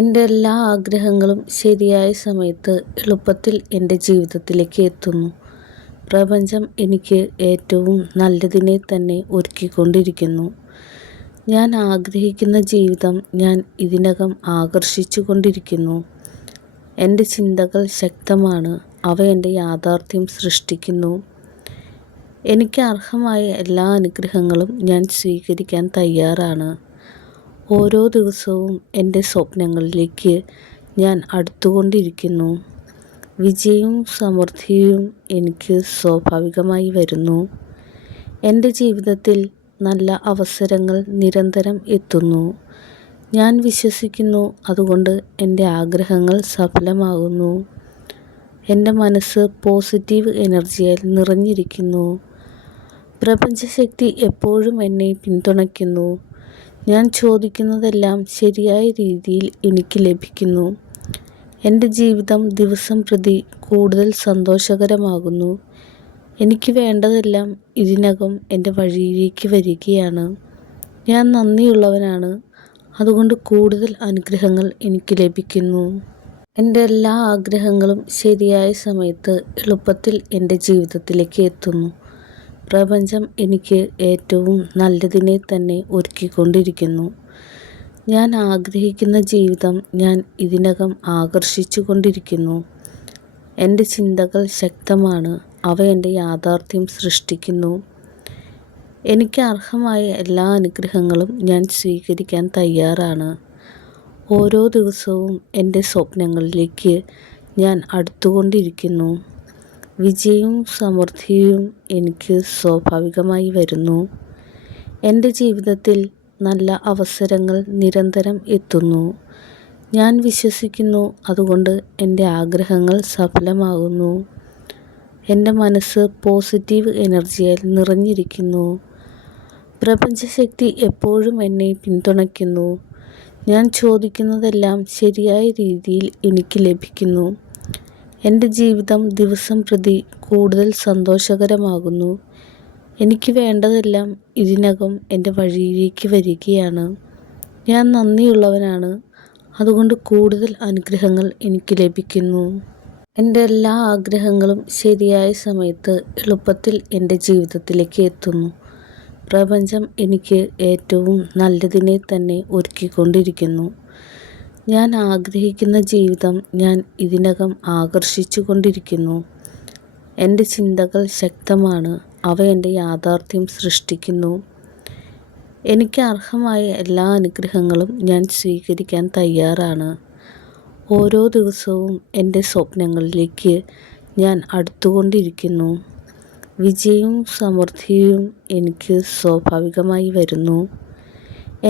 എൻ്റെ എല്ലാ ആഗ്രഹങ്ങളും ശരിയായ സമയത്ത് എളുപ്പത്തിൽ എൻ്റെ ജീവിതത്തിലേക്ക് എത്തുന്നു. പ്രപഞ്ചം എനിക്ക് ഏറ്റവും നല്ലതിനെ തന്നെ ഒരുക്കിക്കൊണ്ടിരിക്കുന്നു. ഞാൻ ആഗ്രഹിക്കുന്ന ജീവിതം ഞാൻ ഇതിനകം ആകർഷിച്ചു കൊണ്ടിരിക്കുന്നു. എൻ്റെ ചിന്തകൾ ശക്തമാണ്, അവ എൻ്റെ യാഥാർത്ഥ്യം സൃഷ്ടിക്കുന്നു. എനിക്ക് അർഹമായ എല്ലാ അനുഗ്രഹങ്ങളും ഞാൻ സ്വീകരിക്കാൻ തയ്യാറാണ്. ഓരോ ദിവസവും എൻ്റെ സ്വപ്നങ്ങളിലേക്ക് ഞാൻ അടുത്തുകൊണ്ടിരിക്കുന്നു. വിജയവും സമൃദ്ധിയും എനിക്ക് സ്വാഭാവികമായി വരുന്നു. എൻ്റെ ജീവിതത്തിൽ നല്ല അവസരങ്ങൾ നിരന്തരം എത്തുന്നു. ഞാൻ വിശ്വസിക്കുന്നു, അതുകൊണ്ട് എൻ്റെ ആഗ്രഹങ്ങൾ സഫലമാകുന്നു. എൻ്റെ മനസ്സ് പോസിറ്റീവ് എനർജിയാൽ നിറഞ്ഞിരിക്കുന്നു. പ്രപഞ്ചശക്തി എപ്പോഴും എന്നെ പിന്തുണയ്ക്കുന്നു. ഞാൻ ചോദിക്കുന്നതെല്ലാം ശരിയായ രീതിയിൽ എനിക്ക് ലഭിക്കുന്നു. എൻ്റെ ജീവിതം ദിവസം പ്രതി കൂടുതൽ സന്തോഷകരമാകുന്നു. എനിക്ക് വേണ്ടതെല്ലാം ഇതിനകം എൻ്റെ വഴിയിലേക്ക് വരികയാണ്. ഞാൻ നന്ദിയുള്ളവനാണ്, അതുകൊണ്ട് കൂടുതൽ അനുഗ്രഹങ്ങൾ എനിക്ക് ലഭിക്കുന്നു. എൻ്റെ എല്ലാ ആഗ്രഹങ്ങളും ശരിയായ സമയത്ത് എളുപ്പത്തിൽ എൻ്റെ ജീവിതത്തിലേക്ക് എത്തുന്നു. പ്രപഞ്ചം എനിക്ക് ഏറ്റവും നല്ലതിനെ തന്നെ ഒരുക്കിക്കൊണ്ടിരിക്കുന്നു. ഞാൻ ആഗ്രഹിക്കുന്ന ജീവിതം ഞാൻ ഇതിനകം ആകർഷിച്ചു കൊണ്ടിരിക്കുന്നു. എൻ്റെ ചിന്തകൾ ശക്തമാണ്, അവ എൻ്റെ യാഥാർത്ഥ്യം സൃഷ്ടിക്കുന്നു. എനിക്ക് അർഹമായ എല്ലാ അനുഗ്രഹങ്ങളും ഞാൻ സ്വീകരിക്കാൻ തയ്യാറാണ്. ഓരോ ദിവസവും എൻ്റെ സ്വപ്നങ്ങളിലേക്ക് ഞാൻ അടുത്തുകൊണ്ടിരിക്കുന്നു. വിജയവും സമൃദ്ധിയും എനിക്ക് സ്വാഭാവികമായി വരുന്നു. എൻ്റെ ജീവിതത്തിൽ നല്ല അവസരങ്ങൾ നിരന്തരം എത്തുന്നു. ഞാൻ വിശ്വസിക്കുന്നു, അതുകൊണ്ട് എൻ്റെ ആഗ്രഹങ്ങൾ സഫലമാകുന്നു. എൻ്റെ മനസ്സ് പോസിറ്റീവ് എനർജിയാൽ നിറഞ്ഞിരിക്കുന്നു. പ്രപഞ്ചശക്തി എപ്പോഴും എന്നെ പിന്തുണയ്ക്കുന്നു. ഞാൻ ചോദിക്കുന്നതെല്ലാം ശരിയായ രീതിയിൽ എനിക്ക് ലഭിക്കുന്നു. എൻ്റെ ജീവിതം ദിവസം പ്രതി കൂടുതൽ സന്തോഷകരമാകുന്നു. എനിക്ക് വേണ്ടതെല്ലാം ഇതിനകം എൻ്റെ വഴിയിലേക്ക് വരികയാണ്. ഞാൻ നന്ദിയുള്ളവനാണ്, അതുകൊണ്ട് കൂടുതൽ അനുഗ്രഹങ്ങൾ എനിക്ക് ലഭിക്കുന്നു. എൻ്റെ എല്ലാ ആഗ്രഹങ്ങളും ശരിയായ സമയത്ത് എളുപ്പത്തിൽ എൻ്റെ ജീവിതത്തിലേക്ക് എത്തുന്നു. പ്രപഞ്ചം എനിക്ക് ഏറ്റവും നല്ലതിനെ തന്നെ ഒരുക്കിക്കൊണ്ടിരിക്കുന്നു. ഞാൻ ആഗ്രഹിക്കുന്ന ജീവിതം ഞാൻ ഇതിനകം ആകർഷിച്ചു കൊണ്ടിരിക്കുന്നു. എൻ്റെ ചിന്തകൾ ശക്തമാണ്, അവ എൻ്റെ യാഥാർത്ഥ്യം സൃഷ്ടിക്കുന്നു. എനിക്ക് അർഹമായ എല്ലാ അനുഗ്രഹങ്ങളും ഞാൻ സ്വീകരിക്കാൻ തയ്യാറാണ്. ഓരോ ദിവസവും എൻ്റെ സ്വപ്നങ്ങളിലേക്ക് ഞാൻ അടുത്തുകൊണ്ടിരിക്കുന്നു. വിജയവും സമൃദ്ധിയും എനിക്ക് സ്വാഭാവികമായി വരുന്നു.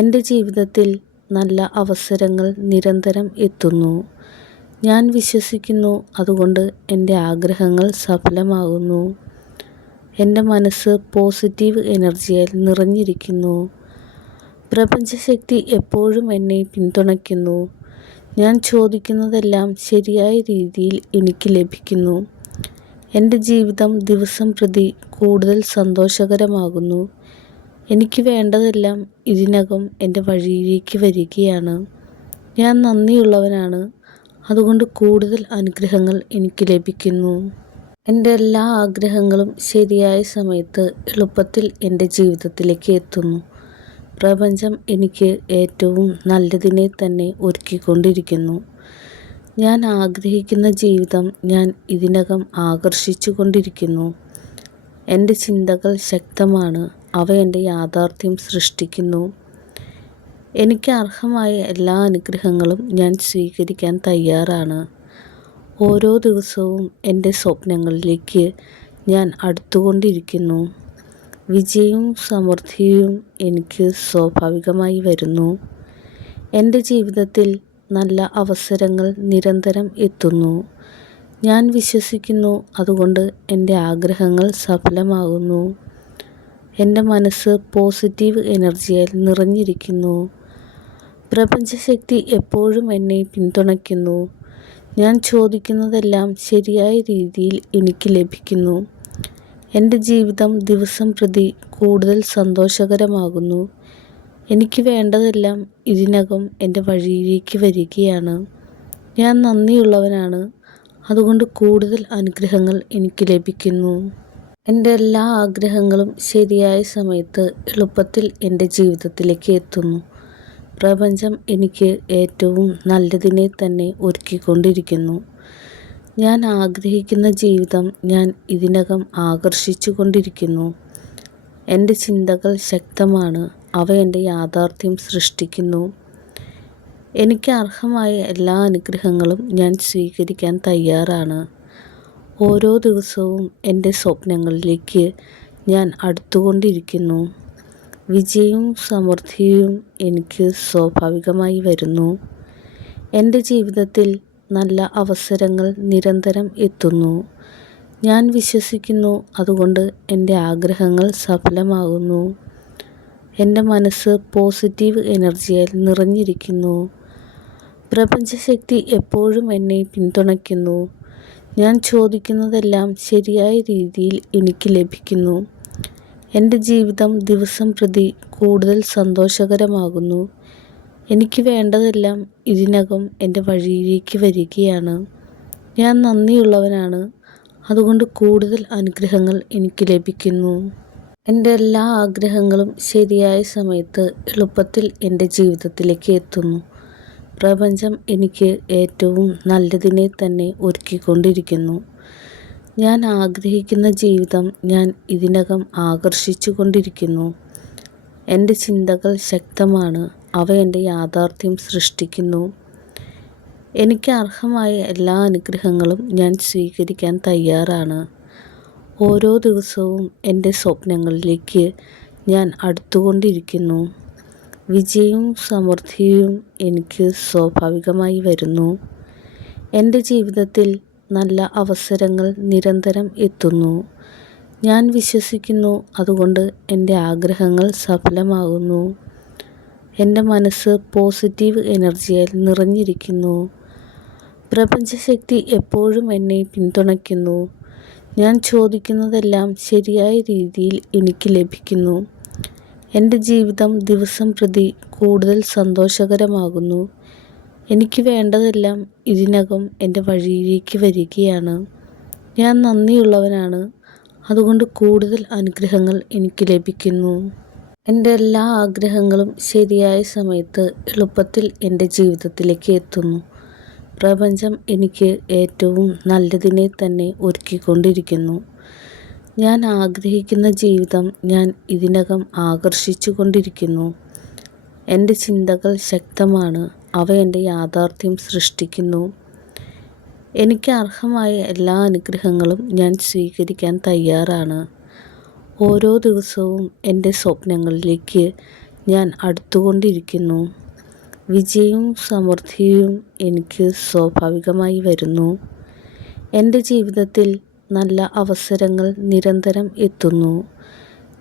എൻ്റെ ജീവിതത്തിൽ നല്ല അവസരങ്ങൾ നിരന്തരം എത്തുന്നു. ഞാൻ വിശ്വസിക്കുന്നു, അതുകൊണ്ട് എൻ്റെ ആഗ്രഹങ്ങൾ സഫലമാകുന്നു. എൻ്റെ മനസ്സ് പോസിറ്റീവ് എനർജിയാൽ നിറഞ്ഞിരിക്കുന്നു. പ്രപഞ്ചശക്തി എപ്പോഴും എന്നെ പിന്തുണയ്ക്കുന്നു. ഞാൻ ചോദിക്കുന്നതെല്ലാം ശരിയായ രീതിയിൽ എനിക്ക് ലഭിക്കുന്നു. എൻ്റെ ജീവിതം ദിവസം പ്രതി കൂടുതൽ സന്തോഷകരമാകുന്നു. എനിക്ക് വേണ്ടതെല്ലാം ഇതിനകം എൻ്റെ വഴിയിലേക്ക് വരികയാണ്. ഞാൻ നന്ദിയുള്ളവനാണ്, അതുകൊണ്ട് കൂടുതൽ അനുഗ്രഹങ്ങൾ എനിക്ക് ലഭിക്കുന്നു. എൻ്റെ എല്ലാ ആഗ്രഹങ്ങളും ശരിയായ സമയത്ത് എളുപ്പത്തിൽ എൻ്റെ ജീവിതത്തിലേക്ക് എത്തുന്നു. പ്രപഞ്ചം എനിക്ക് ഏറ്റവും നല്ലതിനെ തന്നെ ഒരുക്കിക്കൊണ്ടിരിക്കുന്നു. ഞാൻ ആഗ്രഹിക്കുന്ന ജീവിതം ഞാൻ ഇതിനകം ആകർഷിച്ചു കൊണ്ടിരിക്കുന്നു. എൻ്റെ ചിന്തകൾ ശക്തമാണ്, അവ എൻ്റെ യാഥാർത്ഥ്യം സൃഷ്ടിക്കുന്നു. എനിക്ക് അർഹമായ എല്ലാ അനുഗ്രഹങ്ങളും ഞാൻ സ്വീകരിക്കാൻ തയ്യാറാണ്. ഓരോ ദിവസവും എൻ്റെ സ്വപ്നങ്ങളിലേക്ക് ഞാൻ അടുത്തുകൊണ്ടിരിക്കുന്നു. വിജയവും സമൃദ്ധിയും എനിക്ക് സ്വാഭാവികമായി വരുന്നു. എൻ്റെ ജീവിതത്തിൽ നല്ല അവസരങ്ങൾ നിരന്തരം എത്തുന്നു. ഞാൻ വിശ്വസിക്കുന്നു, അതുകൊണ്ട് എൻ്റെ ആഗ്രഹങ്ങൾ സഫലമാകുന്നു. എൻ്റെ മനസ്സ് പോസിറ്റീവ് എനർജിയാൽ നിറഞ്ഞിരിക്കുന്നു. പ്രപഞ്ചശക്തി എപ്പോഴും എന്നെ പിന്തുണയ്ക്കുന്നു. ഞാൻ ചോദിക്കുന്നതെല്ലാം ശരിയായ രീതിയിൽ എനിക്ക് ലഭിക്കുന്നു. എൻ്റെ ജീവിതം ദിവസം പ്രതി കൂടുതൽ സന്തോഷകരമാകുന്നു. എനിക്ക് വേണ്ടതെല്ലാം ഇതിനകം എൻ്റെ വഴിയിലേക്ക് വരികയാണ്. ഞാൻ നന്ദിയുള്ളവനാണ്. അതുകൊണ്ട് കൂടുതൽ അനുഗ്രഹങ്ങൾ എനിക്ക് ലഭിക്കുന്നു. എൻ്റെ എല്ലാ ആഗ്രഹങ്ങളും ശരിയായ സമയത്ത് എളുപ്പത്തിൽ എൻ്റെ ജീവിതത്തിലേക്ക് എത്തുന്നു. പ്രപഞ്ചം എനിക്ക് ഏറ്റവും നല്ലതിനെ തന്നെ ഒരുക്കിക്കൊണ്ടിരിക്കുന്നു. ഞാൻ ആഗ്രഹിക്കുന്ന ജീവിതം ഞാൻ ഇതിനകം ആകർഷിച്ചു കൊണ്ടിരിക്കുന്നു. എൻ്റെ ചിന്തകൾ ശക്തമാണ്. അവ എൻ്റെ യാഥാർത്ഥ്യം സൃഷ്ടിക്കുന്നു. എനിക്ക് അർഹമായ എല്ലാ അനുഗ്രഹങ്ങളും ഞാൻ സ്വീകരിക്കാൻ തയ്യാറാണ്. ഓരോ ദിവസവും എൻ്റെ സ്വപ്നങ്ങളിലേക്ക് ഞാൻ അടുത്തുകൊണ്ടിരിക്കുന്നു. വിജയവും സമൃദ്ധിയും എനിക്ക് സ്വാഭാവികമായി വരുന്നു. എൻ്റെ ജീവിതത്തിൽ നല്ല അവസരങ്ങൾ നിരന്തരം എത്തുന്നു. ഞാൻ വിശ്വസിക്കുന്നു, അതുകൊണ്ട് എൻ്റെ ആഗ്രഹങ്ങൾ സഫലമാകുന്നു. എൻ്റെ മനസ്സ് പോസിറ്റീവ് എനർജിയാൽ നിറഞ്ഞിരിക്കുന്നു. പ്രപഞ്ചശക്തി എപ്പോഴും എന്നെ പിന്തുണയ്ക്കുന്നു. ഞാൻ ചോദിക്കുന്നതെല്ലാം ശരിയായ രീതിയിൽ എനിക്ക് ലഭിക്കുന്നു. എൻ്റെ ജീവിതം ദിവസം പ്രതി കൂടുതൽ സന്തോഷകരമാകുന്നു. എനിക്ക് വേണ്ടതെല്ലാം ഇതിനകം എൻ്റെ വഴിയിലേക്ക് വരികയാണ്. ഞാൻ നന്ദിയുള്ളവനാണ്. അതുകൊണ്ട് കൂടുതൽ അനുഗ്രഹങ്ങൾ എനിക്ക് ലഭിക്കുന്നു. എൻ്റെ എല്ലാ ആഗ്രഹങ്ങളും ശരിയായ സമയത്ത് എളുപ്പത്തിൽ എൻ്റെ ജീവിതത്തിലേക്ക് എത്തുന്നു. പ്രപഞ്ചം എനിക്ക് ഏറ്റവും നല്ലതിനെ തന്നെ ഒരുക്കിക്കൊണ്ടിരിക്കുന്നു. ഞാൻ ആഗ്രഹിക്കുന്ന ജീവിതം ഞാൻ ഇതിനകം ആകർഷിച്ചു കൊണ്ടിരിക്കുന്നു. എൻ്റെ ചിന്തകൾ ശക്തമാണ്. അവ എൻ്റെ യാഥാർത്ഥ്യം സൃഷ്ടിക്കുന്നു. എനിക്ക് അർഹമായ എല്ലാ അനുഗ്രഹങ്ങളും ഞാൻ സ്വീകരിക്കാൻ തയ്യാറാണ്. ഓരോ ദിവസവും എൻ്റെ സ്വപ്നങ്ങളിലേക്ക് ഞാൻ അടുത്തുകൊണ്ടിരിക്കുന്നു. വിജയവും സമൃദ്ധിയും എനിക്ക് സ്വാഭാവികമായി വരുന്നു. എൻ്റെ ജീവിതത്തിൽ നല്ല അവസരങ്ങൾ നിരന്തരം എത്തുന്നു. ഞാൻ വിശ്വസിക്കുന്നു, അതുകൊണ്ട് എൻ്റെ ആഗ്രഹങ്ങൾ സഫലമാകുന്നു. എൻ്റെ മനസ്സ് പോസിറ്റീവ് എനർജിയാൽ നിറഞ്ഞിരിക്കുന്നു. പ്രപഞ്ചശക്തി എപ്പോഴും എന്നെ പിന്തുണയ്ക്കുന്നു. ഞാൻ ചോദിക്കുന്നതെല്ലാം ശരിയായ രീതിയിൽ എനിക്ക് ലഭിക്കുന്നു. എൻ്റെ ജീവിതം ദിവസം പ്രതി കൂടുതൽ സന്തോഷകരമാകുന്നു. എനിക്ക് വേണ്ടതെല്ലാം ഇതിനകം എൻ്റെ വഴിയിലേക്ക് വരികയാണ്. ഞാൻ നന്ദിയുള്ളവനാണ്. അതുകൊണ്ട് കൂടുതൽ അനുഗ്രഹങ്ങൾ എനിക്ക് ലഭിക്കുന്നു. എൻ്റെ എല്ലാ ആഗ്രഹങ്ങളും ശരിയായ സമയത്ത് എളുപ്പത്തിൽ എൻ്റെ ജീവിതത്തിലേക്ക് എത്തുന്നു. പ്രപഞ്ചം എനിക്ക് ഏറ്റവും നല്ലതിനെ തന്നെ ഒരുക്കിക്കൊണ്ടിരിക്കുന്നു. ഞാൻ ആഗ്രഹിക്കുന്ന ജീവിതം ഞാൻ ഇതിനകം ആകർഷിച്ചു കൊണ്ടിരിക്കുന്നു. എൻ്റെ ചിന്തകൾ ശക്തമാണ്. അവ എൻ്റെ യാഥാർത്ഥ്യം സൃഷ്ടിക്കുന്നു. എനിക്ക് അർഹമായ എല്ലാ അനുഗ്രഹങ്ങളും ഞാൻ സ്വീകരിക്കാൻ തയ്യാറാണ്. ഓരോ ദിവസവും എൻ്റെ സ്വപ്നങ്ങളിലേക്ക് ഞാൻ അടുത്തുകൊണ്ടിരിക്കുന്നു. വിജയവും സമൃദ്ധിയും എനിക്ക് സ്വാഭാവികമായി വരുന്നു. എൻ്റെ ജീവിതത്തിൽ നല്ല അവസരങ്ങൾ നിരന്തരം എത്തുന്നു.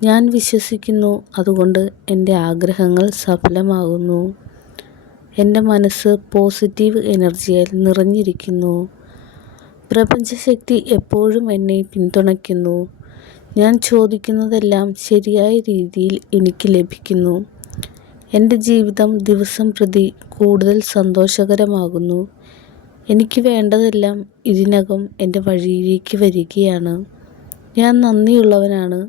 ഞാൻ വിശ്വസിക്കുന്നു, അതുകൊണ്ട് എൻ്റെ ആഗ്രഹങ്ങൾ സഫലമാകുന്നു. എൻ്റെ മനസ്സ് പോസിറ്റീവ് എനർജിയാൽ നിറഞ്ഞിരിക്കുന്നു. പ്രപഞ്ചശക്തി എപ്പോഴും എന്നെ പിന്തുണയ്ക്കുന്നു. ഞാൻ ചോദിക്കുന്നതെല്ലാം ശരിയായ രീതിയിൽ എനിക്ക് ലഭിക്കുന്നു. എൻ്റെ ജീവിതം ദിവസം പ്രതി കൂടുതൽ സന്തോഷകരമാകുന്നു. എനിക്ക് വേണ്ടതെല്ലാം ഇതിനകം എൻ്റെ വഴിയിലേക്ക് വരികയാണ്. ഞാൻ നന്ദിയുള്ളവനാണ്.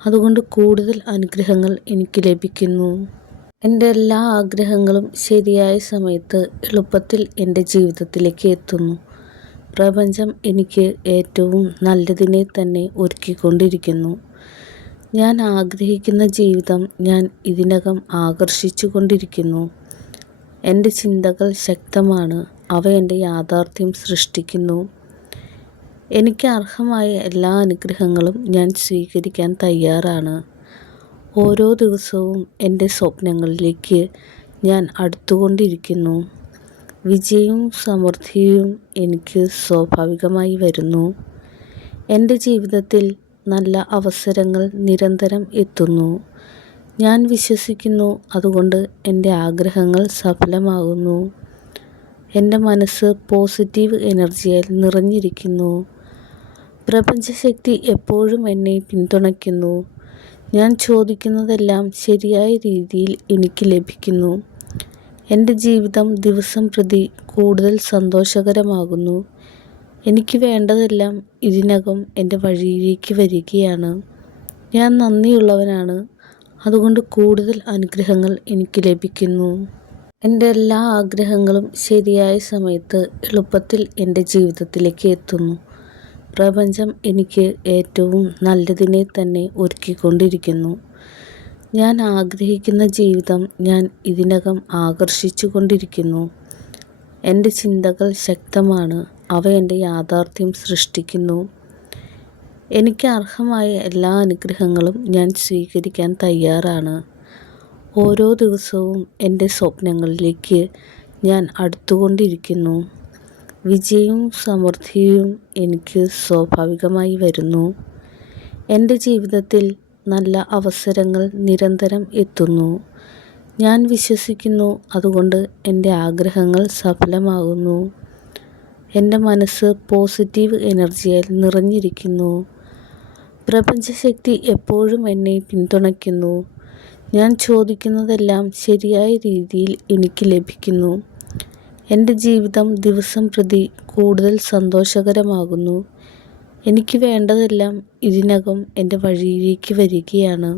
അതുകൊണ്ട് കൂടുതൽ അനുഗ്രഹങ്ങൾ എനിക്ക് ലഭിക്കുന്നു. എൻ്റെ എല്ലാ ആഗ്രഹങ്ങളും ശരിയായ സമയത്ത് എളുപ്പത്തിൽ എൻ്റെ ജീവിതത്തിലേക്ക് എത്തുന്നു. പ്രപഞ്ചം എനിക്ക് ഏറ്റവും നല്ലതിനെ തന്നെ ഒരുക്കിക്കൊണ്ടിരിക്കുന്നു. ഞാൻ ആഗ്രഹിക്കുന്ന ജീവിതം ഞാൻ ഇതിനകം ആകർഷിച്ചു കൊണ്ടിരിക്കുന്നു. എൻ്റെ ചിന്തകൾ ശക്തമാണ്. അവ എൻ്റെ യാഥാർത്ഥ്യം സൃഷ്ടിക്കുന്നു. എനിക്ക് അർഹമായ എല്ലാ അനുഗ്രഹങ്ങളും ഞാൻ സ്വീകരിക്കാൻ തയ്യാറാണ്. ഓരോ ദിവസവും എൻ്റെ സ്വപ്നങ്ങളിലേക്ക് ഞാൻ അടുത്തുകൊണ്ടിരിക്കുന്നു. വിജയവും സമൃദ്ധിയും എനിക്ക് സ്വാഭാവികമായി വരുന്നു. എൻ്റെ ജീവിതത്തിൽ നല്ല അവസരങ്ങൾ നിരന്തരം എത്തുന്നു. ഞാൻ വിശ്വസിക്കുന്നു, അതുകൊണ്ട് എൻ്റെ ആഗ്രഹങ്ങൾ സഫലമാകുന്നു. എൻ്റെ മനസ്സ് പോസിറ്റീവ് എനർജിയാൽ നിറഞ്ഞിരിക്കുന്നു. പ്രപഞ്ചശക്തി എപ്പോഴും എന്നെ പിന്തുണയ്ക്കുന്നു. ഞാൻ ചോദിക്കുന്നതെല്ലാം ശരിയായ രീതിയിൽ എനിക്ക് ലഭിക്കുന്നു. എൻ്റെ ജീവിതം ദിവസം പ്രതി കൂടുതൽ സന്തോഷകരമാകുന്നു. എനിക്ക് വേണ്ടതെല്ലാം ഇതിനകം എൻ്റെ വഴിയിലേക്ക് വരികയാണ്. ഞാൻ നന്ദിയുള്ളവനാണ്, അതുകൊണ്ട് കൂടുതൽ അനുഗ്രഹങ്ങൾ എനിക്ക് ലഭിക്കുന്നു. എൻ്റെ എല്ലാ ആഗ്രഹങ്ങളും ശരിയായ സമയത്ത് എളുപ്പത്തിൽ എൻ്റെ ജീവിതത്തിലേക്ക് എത്തുന്നു. പ്രപഞ്ചം എനിക്ക് ഏറ്റവും നല്ലതിനെ തന്നെ ഒരുക്കിക്കൊണ്ടിരിക്കുന്നു. ഞാൻ ആഗ്രഹിക്കുന്ന ജീവിതം ഞാൻ ഇതിനകം ആകർഷിച്ചു കൊണ്ടിരിക്കുന്നു. എൻ്റെ ചിന്തകൾ ശക്തമാണ്, അവ എൻ്റെ യാഥാർത്ഥ്യം സൃഷ്ടിക്കുന്നു. എനിക്ക് അർഹമായ എല്ലാ അനുഗ്രഹങ്ങളും ഞാൻ സ്വീകരിക്കാൻ തയ്യാറാണ്. ഓരോ ദിവസവും എൻ്റെ സ്വപ്നങ്ങളിലേക്ക് ഞാൻ അടുത്തുകൊണ്ടിരിക്കുന്നു. വിജയവും സമൃദ്ധിയും എനിക്ക് സ്വാഭാവികമായി വരുന്നു. എൻ്റെ ജീവിതത്തിൽ നല്ല അവസരങ്ങൾ നിരന്തരം എത്തുന്നു. ഞാൻ വിശ്വസിക്കുന്നു, അതുകൊണ്ട് എൻ്റെ ആഗ്രഹങ്ങൾ സഫലമാകുന്നു. എൻ്റെ മനസ്സ് പോസിറ്റീവ് എനർജിയാൽ നിറഞ്ഞിരിക്കുന്നു. പ്രപഞ്ചശക്തി എപ്പോഴും എന്നെ പിന്തുണയ്ക്കുന്നു. ഞാൻ ചോദിക്കുന്നതെല്ലാം ശരിയായ രീതിയിൽ എനിക്ക് ലഭിക്കുന്നു. എൻ്റെ ജീവിതം ദിവസം പ്രതി കൂടുതൽ സന്തോഷകരമാകുന്നു. എനിക്ക് വേണ്ടതെല്ലാം ഇതിനകം എൻ്റെ വഴിയിലേക്ക് വരികയാണ്.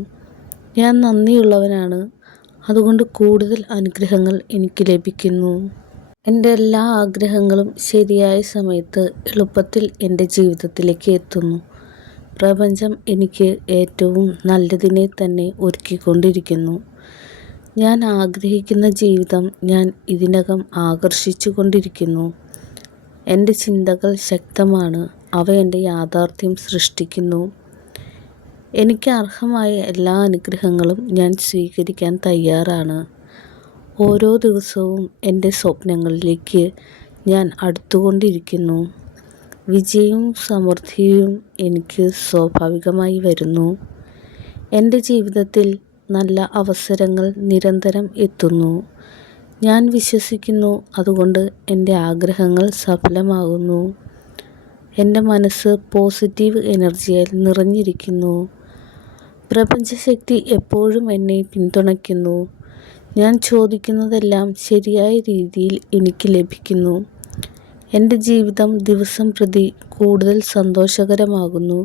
ഞാൻ നന്ദിയുള്ളവനാണ്, അതുകൊണ്ട് കൂടുതൽ അനുഗ്രഹങ്ങൾ എനിക്ക് ലഭിക്കുന്നു. എൻ്റെ എല്ലാ ആഗ്രഹങ്ങളും ശരിയായ സമയത്ത് എളുപ്പത്തിൽ എൻ്റെ ജീവിതത്തിലേക്ക് എത്തുന്നു. പ്രപഞ്ചം എനിക്ക് ഏറ്റവും നല്ലതിനെ തന്നെ ഒരുക്കിക്കൊണ്ടിരിക്കുന്നു. ഞാൻ ആഗ്രഹിക്കുന്ന ജീവിതം ഞാൻ ഇതിനകം ആകർഷിച്ചു കൊണ്ടിരിക്കുന്നു. എൻ്റെ ചിന്തകൾ ശക്തമാണ്, അവ എൻ്റെ യാഥാർത്ഥ്യം സൃഷ്ടിക്കുന്നു. എനിക്ക് അർഹമായ എല്ലാ അനുഗ്രഹങ്ങളും ഞാൻ സ്വീകരിക്കാൻ തയ്യാറാണ്. ഓരോ ദിവസവും എൻ്റെ സ്വപ്നങ്ങളിലേക്ക് ഞാൻ അടുത്തുകൊണ്ടിരിക്കുന്നു. വിജയവും സമൃദ്ധിയും എനിക്ക് സ്വാഭാവികമായി വരുന്നു. എൻ്റെ ജീവിതത്തിൽ നല്ല അവസരങ്ങൾ നിരന്തരം എത്തുന്നു. ഞാൻ വിശ്വസിക്കുന്നു, അതുകൊണ്ട് എൻ്റെ ആഗ്രഹങ്ങൾ സഫലമാകുന്നു. എൻ്റെ മനസ്സ് പോസിറ്റീവ് എനർജിയാൽ നിറഞ്ഞിരിക്കുന്നു. പ്രപഞ്ചശക്തി എപ്പോഴും എന്നെ പിന്തുണയ്ക്കുന്നു. ഞാൻ ചോദിക്കുന്നതെല്ലാം ശരിയായ രീതിയിൽ എനിക്ക് ലഭിക്കുന്നു. എൻ്റെ ജീവിതം ദിവസം പ്രതി കൂടുതൽ സന്തോഷകരമാകുന്നു.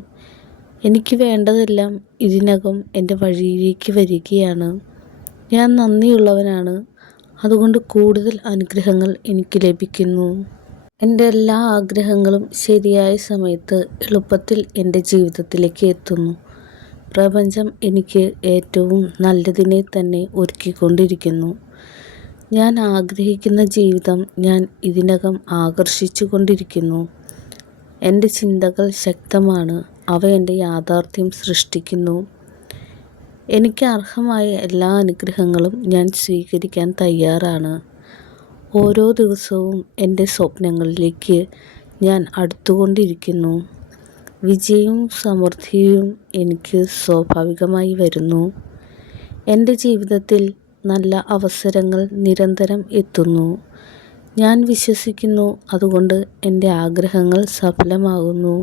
എനിക്ക് വേണ്ടതെല്ലാം ഇതിനകം എൻ്റെ വഴിയിലേക്ക് വരികയാണ്. ഞാൻ നന്ദിയുള്ളവനാണ്, അതുകൊണ്ട് കൂടുതൽ അനുഗ്രഹങ്ങൾ എനിക്ക് ലഭിക്കുന്നു. എൻ്റെ എല്ലാ ആഗ്രഹങ്ങളും ശരിയായ സമയത്ത് എളുപ്പത്തിൽ എൻ്റെ ജീവിതത്തിലേക്ക് എത്തുന്നു. പ്രപഞ്ചം എനിക്ക് ഏറ്റവും നല്ലതിനെ തന്നെ ഒരുക്കിക്കൊണ്ടിരിക്കുന്നു. ഞാൻ ആഗ്രഹിക്കുന്ന ജീവിതം ഞാൻ ഇതിനകം ആകർഷിച്ചു കൊണ്ടിരിക്കുന്നു. എൻ്റെ ചിന്തകൾ ശക്തമാണ്, അവ എൻ്റെ യാഥാർത്ഥ്യം സൃഷ്ടിക്കുന്നു. എനിക്ക് അർഹമായ എല്ലാ അനുഗ്രഹങ്ങളും ഞാൻ സ്വീകരിക്കാൻ തയ്യാറാണ്. ഓരോ ദിവസവും എൻ്റെ സ്വപ്നങ്ങളിലേക്ക് ഞാൻ അടുത്തുകൊണ്ടിരിക്കുന്നു. വിജയവും സമൃദ്ധിയും എനിക്ക് സ്വാഭാവികമായി വരുന്നു. എൻ്റെ ജീവിതത്തിൽ നല്ല അവസരങ്ങൾ നിരന്തരം എത്തുന്നു. ഞാൻ വിശ്വസിക്കുന്നു, അതുകൊണ്ട് എൻ്റെ ആഗ്രഹങ്ങൾ സഫലമാകുന്നു.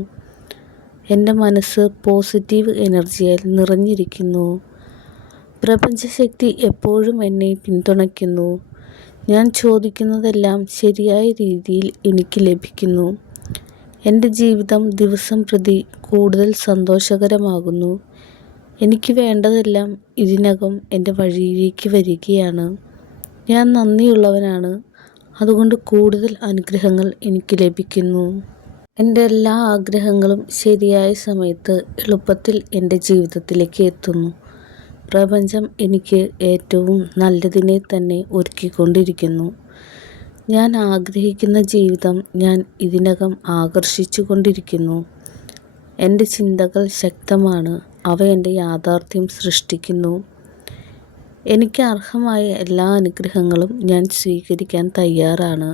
എൻ്റെ മനസ്സ് പോസിറ്റീവ് എനർജിയാൽ നിറഞ്ഞിരിക്കുന്നു. പ്രപഞ്ചശക്തി എപ്പോഴും എന്നെ പിന്തുണയ്ക്കുന്നു. ഞാൻ ചോദിക്കുന്നതെല്ലാം ശരിയായ രീതിയിൽ എനിക്ക് ലഭിക്കുന്നു. എൻ്റെ ജീവിതം ദിവസം പ്രതി കൂടുതൽ സന്തോഷകരമാകുന്നു. എനിക്ക് വേണ്ടതെല്ലാം ഇതിനകം എൻ്റെ വഴിയിലേക്ക് വരികയാണ്. ഞാൻ നന്ദിയുള്ളവനാണ്, അതുകൊണ്ട് കൂടുതൽ അനുഗ്രഹങ്ങൾ എനിക്ക് ലഭിക്കുന്നു. എൻ്റെ എല്ലാ ആഗ്രഹങ്ങളും ശരിയായ സമയത്ത് എളുപ്പത്തിൽ എൻ്റെ ജീവിതത്തിലേക്ക് എത്തുന്നു. പ്രപഞ്ചം എനിക്ക് ഏറ്റവും നല്ലതിനെ തന്നെ ഒരുക്കിക്കൊണ്ടിരിക്കുന്നു. ഞാൻ ആഗ്രഹിക്കുന്ന ജീവിതം ഞാൻ ഇതിനകം ആകർഷിച്ചു കൊണ്ടിരിക്കുന്നു. എൻ്റെ ചിന്തകൾ ശക്തമാണ്, അവ എൻ്റെ യാഥാർത്ഥ്യം സൃഷ്ടിക്കുന്നു. എനിക്ക് അർഹമായ എല്ലാ അനുഗ്രഹങ്ങളും ഞാൻ സ്വീകരിക്കാൻ തയ്യാറാണ്.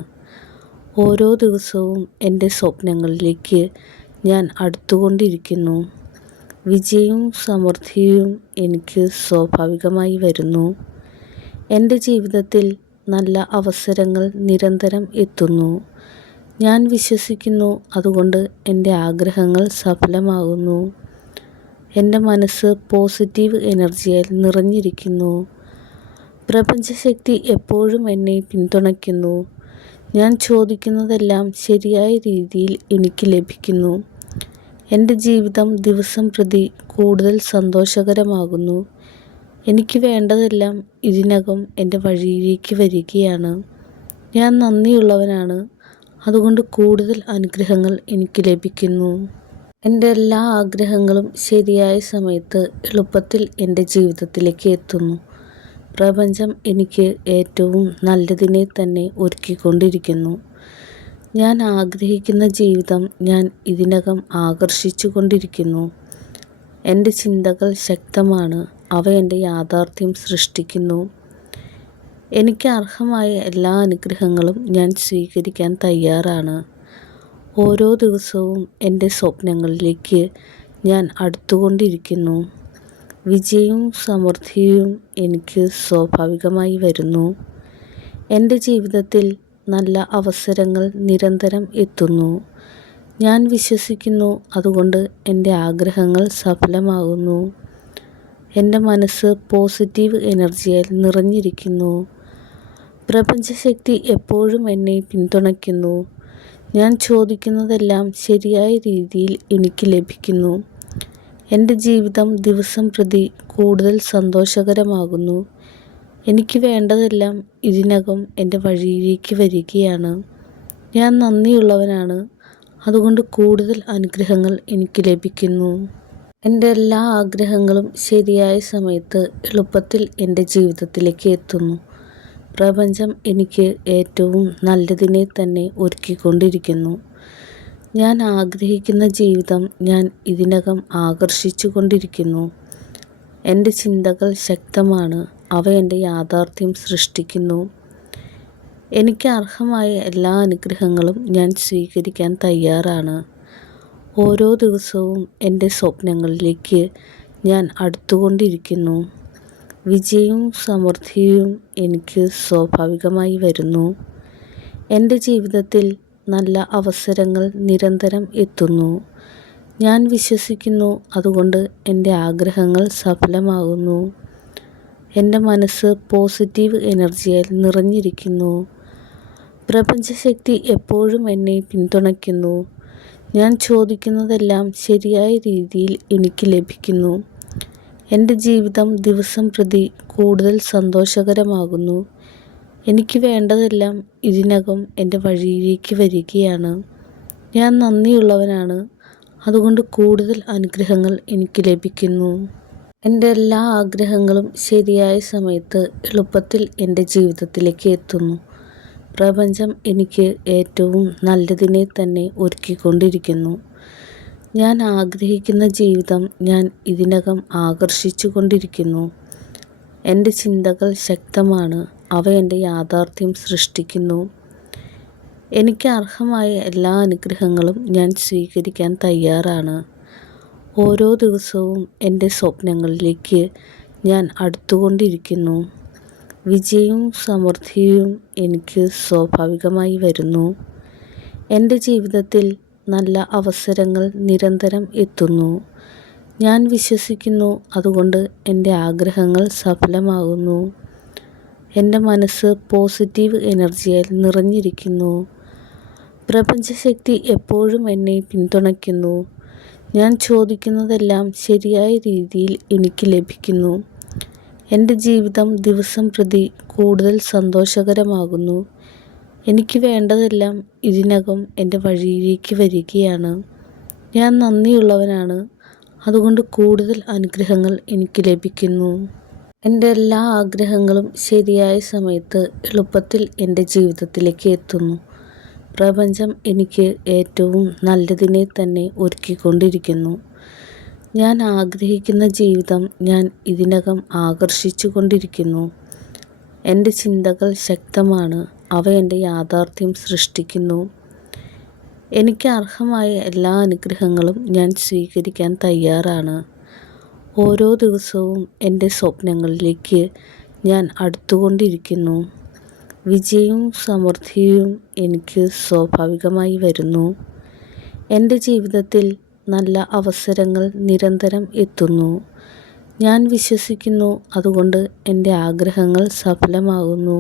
ഓരോ ദിവസവും എൻ്റെ സ്വപ്നങ്ങളിലേക്ക് ഞാൻ അടുത്തുകൊണ്ടിരിക്കുന്നു. വിജയവും സമൃദ്ധിയും എനിക്ക് സ്വാഭാവികമായി വരുന്നു. എൻ്റെ ജീവിതത്തിൽ നല്ല അവസരങ്ങൾ നിരന്തരം എത്തുന്നു. ഞാൻ വിശ്വസിക്കുന്നു, അതുകൊണ്ട് എൻ്റെ ആഗ്രഹങ്ങൾ സഫലമാകുന്നു. എൻ്റെ മനസ്സ് പോസിറ്റീവ് എനർജിയാൽ നിറഞ്ഞിരിക്കുന്നു. പ്രപഞ്ചശക്തി എപ്പോഴും എന്നെ പിന്തുണയ്ക്കുന്നു. ഞാൻ ചോദിക്കുന്നതെല്ലാം ശരിയായ രീതിയിൽ എനിക്ക് ലഭിക്കുന്നു. എൻ്റെ ജീവിതം ദിവസം പ്രതി കൂടുതൽ സന്തോഷകരമാകുന്നു. എനിക്ക് വേണ്ടതെല്ലാം ഇതിനകം എൻ്റെ വഴിയിലേക്ക് വരികയാണ്. ഞാൻ നന്ദിയുള്ളവനാണ്. അതുകൊണ്ട് കൂടുതൽ അനുഗ്രഹങ്ങൾ എനിക്ക് ലഭിക്കുന്നു. എൻ്റെ എല്ലാ ആഗ്രഹങ്ങളും ശരിയായ സമയത്ത് എളുപ്പത്തിൽ എൻ്റെ ജീവിതത്തിലേക്ക് എത്തുന്നു. പ്രപഞ്ചം എനിക്ക് ഏറ്റവും നല്ലതിനെ തന്നെ ഒരുക്കിക്കൊണ്ടിരിക്കുന്നു. ഞാൻ ആഗ്രഹിക്കുന്ന ജീവിതം ഞാൻ ഇതിനകം ആകർഷിച്ചു കൊണ്ടിരിക്കുന്നു. എൻ്റെ ചിന്തകൾ ശക്തമാണ്. അവ എൻ്റെ യാഥാർത്ഥ്യം സൃഷ്ടിക്കുന്നു. എനിക്ക് അർഹമായ എല്ലാ അനുഗ്രഹങ്ങളും ഞാൻ സ്വീകരിക്കാൻ തയ്യാറാണ്. ഓരോ ദിവസവും എൻ്റെ സ്വപ്നങ്ങളിലേക്ക് ഞാൻ അടുത്തുകൊണ്ടിരിക്കുന്നു. വിജയവും സമൃദ്ധിയും എനിക്ക് സ്വാഭാവികമായി വരുന്നു. എൻ്റെ ജീവിതത്തിൽ നല്ല അവസരങ്ങൾ നിരന്തരം എത്തുന്നു. ഞാൻ വിശ്വസിക്കുന്നു, അതുകൊണ്ട് എൻ്റെ ആഗ്രഹങ്ങൾ സഫലമാകുന്നു. എൻ്റെ മനസ്സ് പോസിറ്റീവ് എനർജിയാൽ നിറഞ്ഞിരിക്കുന്നു. പ്രപഞ്ചശക്തി എപ്പോഴും എന്നെ പിന്തുണയ്ക്കുന്നു. ഞാൻ ചോദിക്കുന്നതെല്ലാം ശരിയായ രീതിയിൽ എനിക്ക് ലഭിക്കുന്നു. എൻ്റെ ജീവിതം ദിവസം പ്രതി കൂടുതൽ സന്തോഷകരമാകുന്നു. എനിക്ക് വേണ്ടതെല്ലാം ഇതിനകം എൻ്റെ വഴിയിലേക്ക് വരികയാണ്. ഞാൻ നന്ദിയുള്ളവനാണ്. അതുകൊണ്ട് കൂടുതൽ അനുഗ്രഹങ്ങൾ എനിക്ക് ലഭിക്കുന്നു. എൻ്റെ എല്ലാ ആഗ്രഹങ്ങളും ശരിയായ സമയത്ത് എളുപ്പത്തിൽ എൻ്റെ ജീവിതത്തിലേക്ക് എത്തുന്നു. പ്രപഞ്ചം എനിക്ക് ഏറ്റവും നല്ലതിനെ തന്നെ ഒരുക്കിക്കൊണ്ടിരിക്കുന്നു. ഞാൻ ആഗ്രഹിക്കുന്ന ജീവിതം ഞാൻ ഇതിനകം ആകർഷിച്ചു കൊണ്ടിരിക്കുന്നു. എൻ്റെ ചിന്തകൾ ശക്തമാണ്. അവ എൻ്റെ യാഥാർത്ഥ്യം സൃഷ്ടിക്കുന്നു. എനിക്ക് അർഹമായ എല്ലാ അനുഗ്രഹങ്ങളും ഞാൻ സ്വീകരിക്കാൻ തയ്യാറാണ്. ഓരോ ദിവസവും എൻ്റെ സ്വപ്നങ്ങളിലേക്ക് ഞാൻ അടുത്തുകൊണ്ടിരിക്കുന്നു. വിജയവും സമൃദ്ധിയും എനിക്ക് സ്വാഭാവികമായി വരുന്നു. എൻ്റെ ജീവിതത്തിൽ നല്ല അവസരങ്ങൾ നിരന്തരം എത്തുന്നു. ഞാൻ വിശ്വസിക്കുന്നു, അതുകൊണ്ട് എൻ്റെ ആഗ്രഹങ്ങൾ സഫലമാകുന്നു. എൻ്റെ മനസ്സ് പോസിറ്റീവ് എനർജിയാൽ നിറഞ്ഞിരിക്കുന്നു. പ്രപഞ്ചശക്തി എപ്പോഴും എന്നെ പിന്തുണയ്ക്കുന്നു. ഞാൻ ചോദിക്കുന്നതെല്ലാം ശരിയായ രീതിയിൽ എനിക്ക് ലഭിക്കുന്നു. എൻ്റെ ജീവിതം ദിവസം പ്രതി കൂടുതൽ സന്തോഷകരമാകുന്നു. എനിക്ക് വേണ്ടതെല്ലാം ഇതിനകം എൻ്റെ വഴിയിലേക്ക് വരികയാണ്. ഞാൻ നന്ദിയുള്ളവനാണ്. അതുകൊണ്ട് കൂടുതൽ അനുഗ്രഹങ്ങൾ എനിക്ക് ലഭിക്കുന്നു. എൻ്റെ എല്ലാ ആഗ്രഹങ്ങളും ശരിയായ സമയത്ത് എളുപ്പത്തിൽ എൻ്റെ ജീവിതത്തിലേക്ക് എത്തുന്നു. പ്രപഞ്ചം എനിക്ക് ഏറ്റവും നല്ലതിനെ തന്നെ ഒരുക്കിക്കൊണ്ടിരിക്കുന്നു. ഞാൻ ആഗ്രഹിക്കുന്ന ജീവിതം ഞാൻ ഇതിനകം ആകർഷിച്ചു കൊണ്ടിരിക്കുന്നു. എൻ്റെ ചിന്തകൾ ശക്തമാണ്. അവ എൻ്റെ യാഥാർത്ഥ്യം സൃഷ്ടിക്കുന്നു. എനിക്ക് അർഹമായ എല്ലാ അനുഗ്രഹങ്ങളും ഞാൻ സ്വീകരിക്കാൻ തയ്യാറാണ്. ഓരോ ദിവസവും എൻ്റെ സ്വപ്നങ്ങളിലേക്ക് ഞാൻ അടുത്തുകൊണ്ടിരിക്കുന്നു. വിജയവും സമൃദ്ധിയും എനിക്ക് സ്വാഭാവികമായി വരുന്നു. എൻ്റെ ജീവിതത്തിൽ നല്ല അവസരങ്ങൾ നിരന്തരം എത്തുന്നു. ഞാൻ വിശ്വസിക്കുന്നു, അതുകൊണ്ട് എൻ്റെ ആഗ്രഹങ്ങൾ സഫലമാകുന്നു. എൻ്റെ മനസ്സ് പോസിറ്റീവ് എനർജിയാൽ നിറഞ്ഞിരിക്കുന്നു. പ്രപഞ്ചശക്തി എപ്പോഴും എന്നെ പിന്തുണയ്ക്കുന്നു. ഞാൻ ചോദിക്കുന്നതെല്ലാം ശരിയായ രീതിയിൽ എനിക്ക് ലഭിക്കുന്നു. എൻ്റെ ജീവിതം ദിവസം പ്രതി കൂടുതൽ സന്തോഷകരമാകുന്നു. എനിക്ക് വേണ്ടതെല്ലാം ഇതിനകം എൻ്റെ വഴിയിലേക്ക് വരികയാണ്. ഞാൻ നന്ദിയുള്ളവനാണ്. അതുകൊണ്ട് കൂടുതൽ അനുഗ്രഹങ്ങൾ എനിക്ക് ലഭിക്കുന്നു. എൻ്റെ എല്ലാ ആഗ്രഹങ്ങളും ശരിയായ സമയത്ത് എളുപ്പത്തിൽ എൻ്റെ ജീവിതത്തിലേക്ക് എത്തുന്നു. പ്രപഞ്ചം എനിക്ക് ഏറ്റവും നല്ലതിനെ തന്നെ ഒരുക്കിക്കൊണ്ടിരിക്കുന്നു. ഞാൻ ആഗ്രഹിക്കുന്ന ജീവിതം ഞാൻ ഇതിനകം ആകർഷിച്ചു കൊണ്ടിരിക്കുന്നു. എൻ്റെ ചിന്തകൾ ശക്തമാണ്. അവ എൻ്റെ യാഥാർത്ഥ്യം സൃഷ്ടിക്കുന്നു. എനിക്ക് അർഹമായ എല്ലാ അനുഗ്രഹങ്ങളും ഞാൻ സ്വീകരിക്കാൻ തയ്യാറാണ്. ഓരോ ദിവസവും എൻ്റെ സ്വപ്നങ്ങളിലേക്ക് ഞാൻ അടുത്തുകൊണ്ടിരിക്കുന്നു. വിജയവും സമൃദ്ധിയും എനിക്ക് സ്വാഭാവികമായി വരുന്നു. എൻ്റെ ജീവിതത്തിൽ നല്ല അവസരങ്ങൾ നിരന്തരം എത്തുന്നു. ഞാൻ വിശ്വസിക്കുന്നു, അതുകൊണ്ട് എൻ്റെ ആഗ്രഹങ്ങൾ സഫലമാകുന്നു.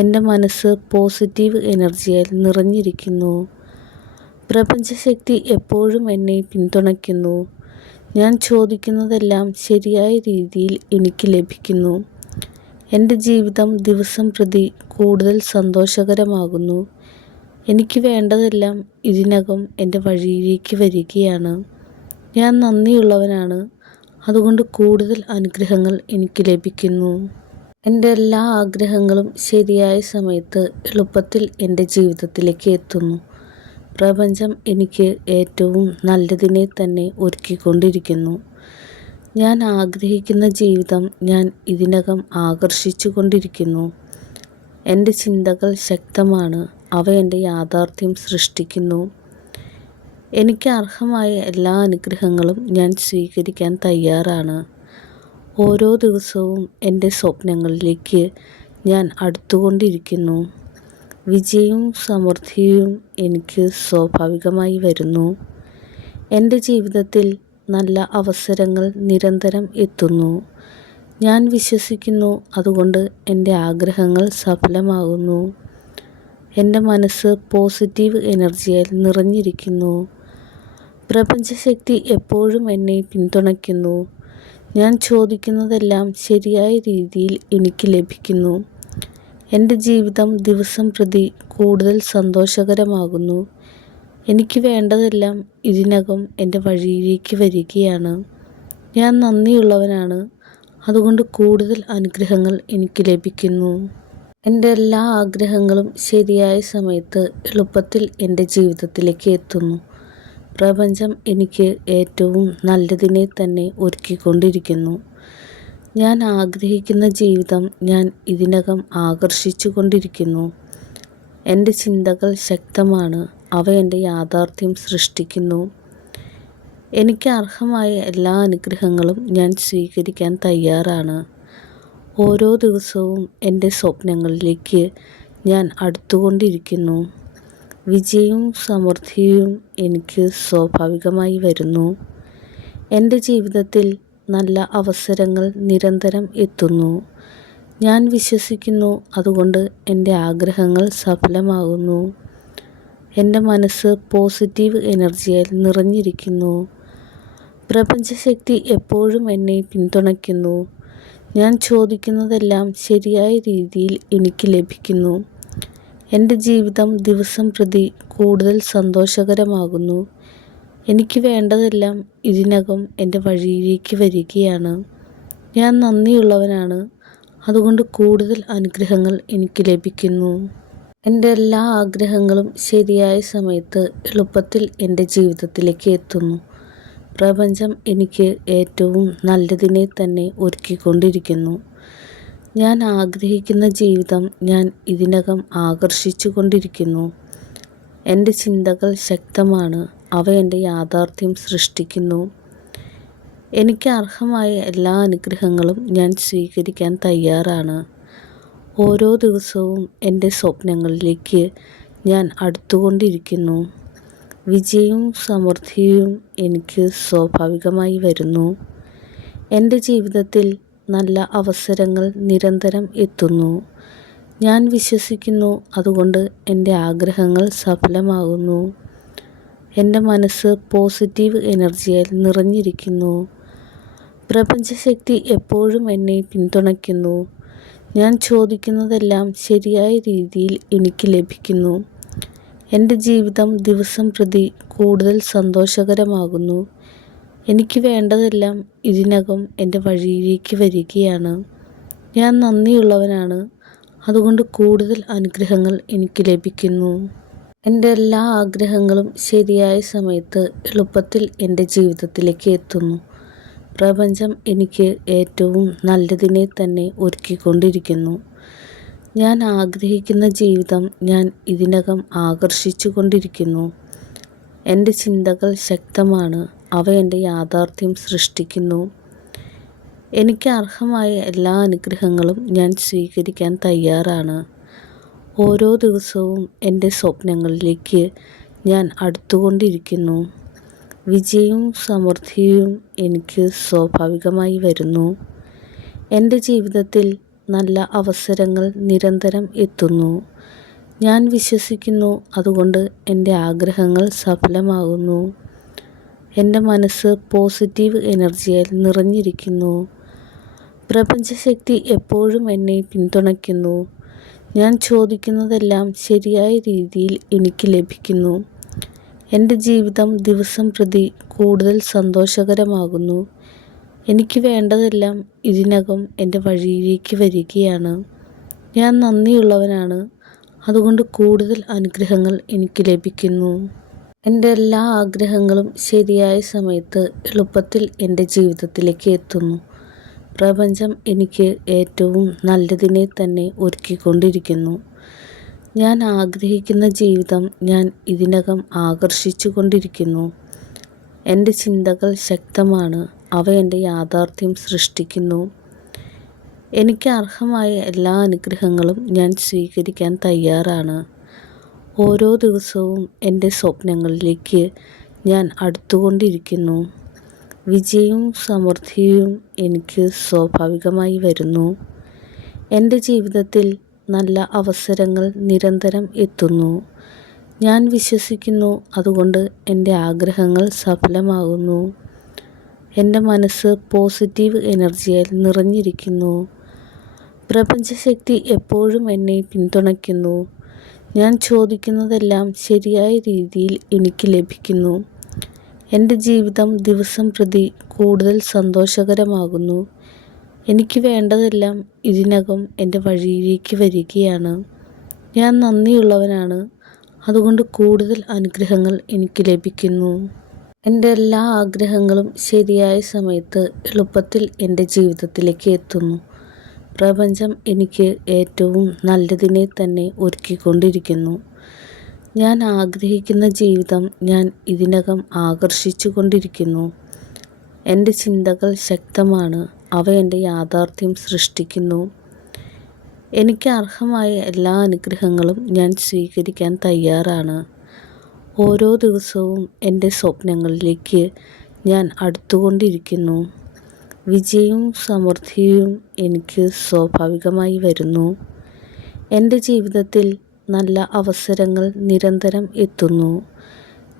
എൻ്റെ മനസ്സ് പോസിറ്റീവ് എനർജിയാൽ നിറഞ്ഞിരിക്കുന്നു. പ്രപഞ്ചശക്തി എപ്പോഴും എന്നെ പിന്തുണയ്ക്കുന്നു. ഞാൻ ചോദിക്കുന്നതെല്ലാം ശരിയായ രീതിയിൽ എനിക്ക് ലഭിക്കുന്നു. എൻ്റെ ജീവിതം ദിവസം പ്രതി കൂടുതൽ സന്തോഷകരമാകുന്നു. എനിക്ക് വേണ്ടതെല്ലാം ഇതിനകം എൻ്റെ വഴിയിലേക്ക് വരികയാണ്. ഞാൻ നന്ദിയുള്ളവനാണ്, അതുകൊണ്ട് കൂടുതൽ അനുഗ്രഹങ്ങൾ എനിക്ക് ലഭിക്കുന്നു. എൻ്റെ എല്ലാ ആഗ്രഹങ്ങളും ശരിയായ സമയത്ത് എളുപ്പത്തിൽ എൻ്റെ ജീവിതത്തിലേക്ക് എത്തുന്നു. പ്രപഞ്ചം എനിക്ക് ഏറ്റവും നല്ലതിനെ തന്നെ ഒരുക്കിക്കൊണ്ടിരിക്കുന്നു. ഞാൻ ആഗ്രഹിക്കുന്ന ജീവിതം ഞാൻ ഇതിനകം ആകർഷിച്ചു കൊണ്ടിരിക്കുന്നു. എൻ്റെ ചിന്തകൾ ശക്തമാണ്, അവ എൻ്റെ യാഥാർത്ഥ്യം സൃഷ്ടിക്കുന്നു. എനിക്ക് അർഹമായ എല്ലാ അനുഗ്രഹങ്ങളും ഞാൻ സ്വീകരിക്കാൻ തയ്യാറാണ്. ഓരോ ദിവസവും എൻ്റെ സ്വപ്നങ്ങളിലേക്ക് ഞാൻ അടുത്തുകൊണ്ടിരിക്കുന്നു. വിജയവും സമൃദ്ധിയും എനിക്ക് സ്വാഭാവികമായി വരുന്നു. എൻ്റെ ജീവിതത്തിൽ നല്ല അവസരങ്ങൾ നിരന്തരം എത്തുന്നു. ഞാൻ വിശ്വസിക്കുന്നു, അതുകൊണ്ട് എൻ്റെ ആഗ്രഹങ്ങൾ സഫലമാകുന്നു. എൻ്റെ മനസ്സ് പോസിറ്റീവ് എനർജിയാൽ നിറഞ്ഞിരിക്കുന്നു. പ്രപഞ്ചശക്തി എപ്പോഴും എന്നെ പിന്തുണയ്ക്കുന്നു. ഞാൻ ചോദിക്കുന്നതെല്ലാം ശരിയായ രീതിയിൽ എനിക്ക് ലഭിക്കുന്നു. എൻ്റെ ജീവിതം ദിവസം പ്രതി കൂടുതൽ സന്തോഷകരമാകുന്നു. എനിക്ക് വേണ്ടതെല്ലാം ഇതിനകം എൻ്റെ വഴിയിലേക്ക് വരികയാണ്. ഞാൻ നന്ദിയുള്ളവനാണ്, അതുകൊണ്ട് കൂടുതൽ അനുഗ്രഹങ്ങൾ എനിക്ക് ലഭിക്കുന്നു. എൻ്റെ എല്ലാ ആഗ്രഹങ്ങളും ശരിയായ സമയത്ത് എളുപ്പത്തിൽ എൻ്റെ ജീവിതത്തിലേക്ക് എത്തുന്നു. പ്രപഞ്ചം എനിക്ക് ഏറ്റവും നല്ലതിനെ തന്നെ ഒരുക്കിക്കൊണ്ടിരിക്കുന്നു. ഞാൻ ആഗ്രഹിക്കുന്ന ജീവിതം ഞാൻ ഇതിനകം ആകർഷിച്ചു കൊണ്ടിരിക്കുന്നു. എൻ്റെ ചിന്തകൾ ശക്തമാണ്, അവ എൻ്റെ യാഥാർത്ഥ്യം സൃഷ്ടിക്കുന്നു. എനിക്ക് അർഹമായ എല്ലാ അനുഗ്രഹങ്ങളും ഞാൻ സ്വീകരിക്കാൻ തയ്യാറാണ്. ഓരോ ദിവസവും എൻ്റെ സ്വപ്നങ്ങളിലേക്ക് ഞാൻ അടുത്തുകൊണ്ടിരിക്കുന്നു. വിജയവും സമൃദ്ധിയും എനിക്ക് സ്വാഭാവികമായി വരുന്നു. എൻ്റെ ജീവിതത്തിൽ നല്ല അവസരങ്ങൾ നിരന്തരം എത്തുന്നു. ഞാൻ വിശ്വസിക്കുന്നു, അതുകൊണ്ട് എൻ്റെ ആഗ്രഹങ്ങൾ സഫലമാകുന്നു. എൻ്റെ മനസ്സ് പോസിറ്റീവ് എനർജിയാൽ നിറഞ്ഞിരിക്കുന്നു. പ്രപഞ്ചശക്തി എപ്പോഴും എന്നെ പിന്തുണയ്ക്കുന്നു. ഞാൻ ചോദിക്കുന്നതെല്ലാം ശരിയായ രീതിയിൽ എനിക്ക് ലഭിക്കുന്നു. എൻ്റെ ജീവിതം ദിവസം പ്രതി കൂടുതൽ സന്തോഷകരമാകുന്നു. എനിക്ക് വേണ്ടതെല്ലാം ഇതിനകം എൻ്റെ വഴിയിലേക്ക് വരികയാണ്. ഞാൻ നന്ദിയുള്ളവനാണ്, അതുകൊണ്ട് കൂടുതൽ അനുഗ്രഹങ്ങൾ എനിക്ക് ലഭിക്കുന്നു. എൻ്റെ എല്ലാ ആഗ്രഹങ്ങളും ശരിയായ സമയത്ത് എളുപ്പത്തിൽ എൻ്റെ ജീവിതത്തിലേക്ക് എത്തുന്നു. പ്രപഞ്ചം എനിക്ക് ഏറ്റവും നല്ലതിനെ തന്നെ ഒരുക്കിക്കൊണ്ടിരിക്കുന്നു. ഞാൻ ആഗ്രഹിക്കുന്ന ജീവിതം ഞാൻ ഇതിനകം ആകർഷിച്ചു കൊണ്ടിരിക്കുന്നു. എൻ്റെ ചിന്തകൾ ശക്തമാണ്, അവ എൻ്റെ യാഥാർത്ഥ്യം സൃഷ്ടിക്കുന്നു. എനിക്ക് അർഹമായ എല്ലാ അനുഗ്രഹങ്ങളും ഞാൻ സ്വീകരിക്കാൻ തയ്യാറാണ്. ഓരോ ദിവസവും എൻ്റെ സ്വപ്നങ്ങളിലേക്ക് ഞാൻ അടുത്തുകൊണ്ടിരിക്കുന്നു. വിജയവും സമൃദ്ധിയും എനിക്ക് സ്വാഭാവികമായി വരുന്നു. എൻ്റെ ജീവിതത്തിൽ നല്ല അവസരങ്ങൾ നിരന്തരം എത്തുന്നു. ഞാൻ വിശ്വസിക്കുന്നു, അതുകൊണ്ട് എൻ്റെ ആഗ്രഹങ്ങൾ സഫലമാകുന്നു. എൻ്റെ മനസ്സ് പോസിറ്റീവ് എനർജിയാൽ നിറഞ്ഞിരിക്കുന്നു. പ്രപഞ്ചശക്തി എപ്പോഴും എന്നെ പിന്തുണയ്ക്കുന്നു. ഞാൻ ചോദിക്കുന്നതെല്ലാം ശരിയായ രീതിയിൽ എനിക്ക് ലഭിക്കുന്നു. എൻ്റെ ജീവിതം ദിവസം പ്രതി കൂടുതൽ സന്തോഷകരമാകുന്നു. എനിക്ക് വേണ്ടതെല്ലാം ഇതിനകം എൻ്റെ വഴിയിലേക്ക് വരികയാണ്. ഞാൻ നന്ദിയുള്ളവനാണ്, അതുകൊണ്ട് കൂടുതൽ അനുഗ്രഹങ്ങൾ എനിക്ക് ലഭിക്കുന്നു. എൻ്റെ എല്ലാ ആഗ്രഹങ്ങളും ശരിയായ സമയത്ത് എളുപ്പത്തിൽ എൻ്റെ ജീവിതത്തിലേക്ക് എത്തുന്നു. പ്രപഞ്ചം എനിക്ക് ഏറ്റവും നല്ലതിനെ തന്നെ ഒരുക്കിക്കൊണ്ടിരിക്കുന്നു. ഞാൻ ആഗ്രഹിക്കുന്ന ജീവിതം ഞാൻ ഇതിനകം ആകർഷിച്ചു കൊണ്ടിരിക്കുന്നു. എൻ്റെ ചിന്തകൾ ശക്തമാണ്, അവ എൻ്റെ യാഥാർത്ഥ്യം സൃഷ്ടിക്കുന്നു. എനിക്ക് അർഹമായ എല്ലാ അനുഗ്രഹങ്ങളും ഞാൻ സ്വീകരിക്കാൻ തയ്യാറാണ്. ഓരോ ദിവസവും എൻ്റെ സ്വപ്നങ്ങളിലേക്ക് ഞാൻ അടുത്തുകൊണ്ടിരിക്കുന്നു. വിജയവും സമൃദ്ധിയും എനിക്ക് സ്വാഭാവികമായി വരുന്നു. എൻ്റെ ജീവിതത്തിൽ നല്ല അവസരങ്ങൾ നിരന്തരം എത്തുന്നു. ഞാൻ വിശ്വസിക്കുന്നു, അതുകൊണ്ട് എൻ്റെ ആഗ്രഹങ്ങൾ സഫലമാകുന്നു. എൻ്റെ മനസ്സ് പോസിറ്റീവ് എനർജിയാൽ നിറഞ്ഞിരിക്കുന്നു. പ്രപഞ്ചശക്തി എപ്പോഴും എന്നെ പിന്തുണയ്ക്കുന്നു. ഞാൻ ചോദിക്കുന്നതെല്ലാം ശരിയായ രീതിയിൽ എനിക്ക് ലഭിക്കുന്നു. എൻ്റെ ജീവിതം ദിവസം പ്രതി കൂടുതൽ സന്തോഷകരമാകുന്നു. എനിക്ക് വേണ്ടതെല്ലാം ഇതിനകം എൻ്റെ വഴിയിലേക്ക് വരികയാണ്. ഞാൻ നന്ദിയുള്ളവനാണ്, അതുകൊണ്ട് കൂടുതൽ അനുഗ്രഹങ്ങൾ എനിക്ക് ലഭിക്കുന്നു. എൻ്റെ എല്ലാ ആഗ്രഹങ്ങളും ശരിയായ സമയത്ത് എളുപ്പത്തിൽ എൻ്റെ ജീവിതത്തിലേക്ക് എത്തുന്നു. പ്രപഞ്ചം എനിക്ക് ഏറ്റവും നല്ലതിനെ തന്നെ ഒരുക്കിക്കൊണ്ടിരിക്കുന്നു. ഞാൻ ആഗ്രഹിക്കുന്ന ജീവിതം ഞാൻ ഇതിനകം ആകർഷിച്ചു കൊണ്ടിരിക്കുന്നു. എൻ്റെ ചിന്തകൾ ശക്തമാണ്, അവ എൻ്റെ യാഥാർത്ഥ്യം സൃഷ്ടിക്കുന്നു. എനിക്ക് അർഹമായ എല്ലാ അനുഗ്രഹങ്ങളും ഞാൻ സ്വീകരിക്കാൻ തയ്യാറാണ്. ഓരോ ദിവസവും എൻ്റെ സ്വപ്നങ്ങളിലേക്ക് ഞാൻ അടുത്തുകൊണ്ടിരിക്കുന്നു. വിജയവും സമൃദ്ധിയും എനിക്ക് സ്വാഭാവികമായി വരുന്നു. എൻ്റെ ജീവിതത്തിൽ നല്ല അവസരങ്ങൾ നിരന്തരം എത്തുന്നു. ഞാൻ വിശ്വസിക്കുന്നു, അതുകൊണ്ട് എൻ്റെ ആഗ്രഹങ്ങൾ സഫലമാകുന്നു. എൻ്റെ മനസ്സ് പോസിറ്റീവ് എനർജിയാൽ നിറഞ്ഞിരിക്കുന്നു. പ്രപഞ്ചശക്തി എപ്പോഴും എന്നെ പിന്തുണയ്ക്കുന്നു. ഞാൻ ചോദിക്കുന്നതെല്ലാം ശരിയായ രീതിയിൽ എനിക്ക് ലഭിക്കുന്നു. എൻ്റെ ജീവിതം ദിവസം പ്രതി കൂടുതൽ സന്തോഷകരമാകുന്നു. എനിക്ക് വേണ്ടതെല്ലാം ഇതിനകം എൻ്റെ വഴിയിലേക്ക് വരികയാണ്. ഞാൻ നന്ദിയുള്ളവനാണ്, അതുകൊണ്ട് കൂടുതൽ അനുഗ്രഹങ്ങൾ എനിക്ക് ലഭിക്കുന്നു. എൻ്റെ എല്ലാ ആഗ്രഹങ്ങളും ശരിയായ സമയത്ത് എളുപ്പത്തിൽ എൻ്റെ ജീവിതത്തിലേക്ക് എത്തുന്നു. പ്രപഞ്ചം എനിക്ക് ഏറ്റവും നല്ലതിനെ തന്നെ ഒരുക്കിക്കൊണ്ടിരിക്കുന്നു. ഞാൻ ആഗ്രഹിക്കുന്ന ജീവിതം ഞാൻ ഇതിനകം ആകർഷിച്ചു കൊണ്ടിരിക്കുന്നു. എൻ്റെ ചിന്തകൾ ശക്തമാണ്, അവ എൻ്റെ യാഥാർത്ഥ്യം സൃഷ്ടിക്കുന്നു. എനിക്ക് അർഹമായ എല്ലാ അനുഗ്രഹങ്ങളും ഞാൻ സ്വീകരിക്കാൻ തയ്യാറാണ്. ഓരോ ദിവസവും എൻ്റെ സ്വപ്നങ്ങളിലേക്ക് ഞാൻ അടുത്തുകൊണ്ടിരിക്കുന്നു. വിജയവും സമൃദ്ധിയും എനിക്ക് സ്വാഭാവികമായി വരുന്നു. എൻ്റെ ജീവിതത്തിൽ നല്ല അവസരങ്ങൾ നിരന്തരം എത്തുന്നു.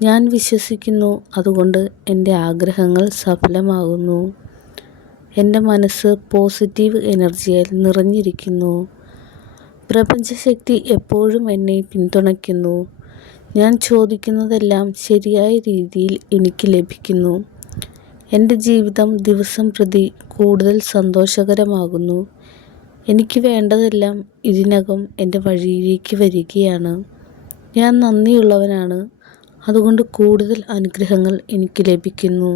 ഞാൻ വിശ്വസിക്കുന്നു, അതുകൊണ്ട് എൻ്റെ ആഗ്രഹങ്ങൾ സഫലമാകുന്നു. എൻ്റെ മനസ്സ് പോസിറ്റീവ് എനർജിയാൽ നിറഞ്ഞിരിക്കുന്നു. പ്രപഞ്ചശക്തി എപ്പോഴും എന്നെ പിന്തുണയ്ക്കുന്നു. ഞാൻ ചോദിക്കുന്നതെല്ലാം ശരിയായ രീതിയിൽ എനിക്ക് ലഭിക്കുന്നു. എൻ്റെ ജീവിതം ദിവസം പ്രതി കൂടുതൽ സന്തോഷകരമാകുന്നു. എനിക്ക് വേണ്ടതെല്ലാം ഇതിനകം എൻ്റെ വഴിയിലേക്ക് വരികയാണ്. ഞാൻ നന്ദിയുള്ളവനാണ്, അതുകൊണ്ട് കൂടുതൽ അനുഗ്രഹങ്ങൾ എനിക്ക് ലഭിക്കുന്നു.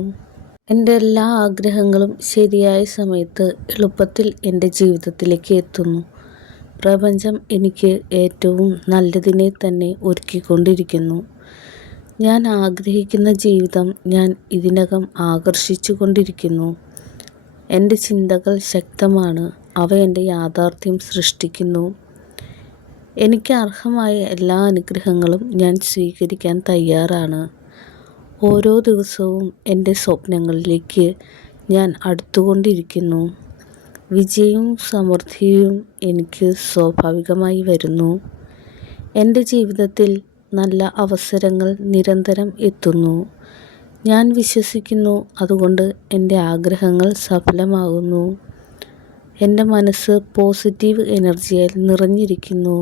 എൻ്റെ എല്ലാ ആഗ്രഹങ്ങളും ശരിയായ സമയത്ത് എളുപ്പത്തിൽ എൻ്റെ ജീവിതത്തിലേക്ക് എത്തുന്നു. പ്രപഞ്ചം എനിക്ക് ഏറ്റവും നല്ലതിനെ തന്നെ ഒരുക്കിക്കൊണ്ടിരിക്കുന്നു. ഞാൻ ആഗ്രഹിക്കുന്ന ജീവിതം ഞാൻ ഇതിനകം ആകർഷിച്ചു കൊണ്ടിരിക്കുന്നു. എൻ്റെ ചിന്തകൾ ശക്തമാണ്, അവ എൻ്റെ യാഥാർത്ഥ്യം സൃഷ്ടിക്കുന്നു. എനിക്ക് അർഹമായ എല്ലാ അനുഗ്രഹങ്ങളും ഞാൻ സ്വീകരിക്കാൻ തയ്യാറാണ്. ഓരോ ദിവസവും എൻ്റെ സ്വപ്നങ്ങളിലേക്ക് ഞാൻ അടുത്തുകൊണ്ടിരിക്കുന്നു. വിജയവും സമൃദ്ധിയും എനിക്ക് സ്വാഭാവികമായി വരുന്നു. എൻ്റെ ജീവിതത്തിൽ നല്ല അവസരങ്ങൾ നിരന്തരം എത്തുന്നു. ഞാൻ വിശ്വസിക്കുന്നു, അതുകൊണ്ട് എൻ്റെ ആഗ്രഹങ്ങൾ സഫലമാകുന്നു. എൻ്റെ മനസ്സ് പോസിറ്റീവ് എനർജിയാൽ നിറഞ്ഞിരിക്കുന്നു.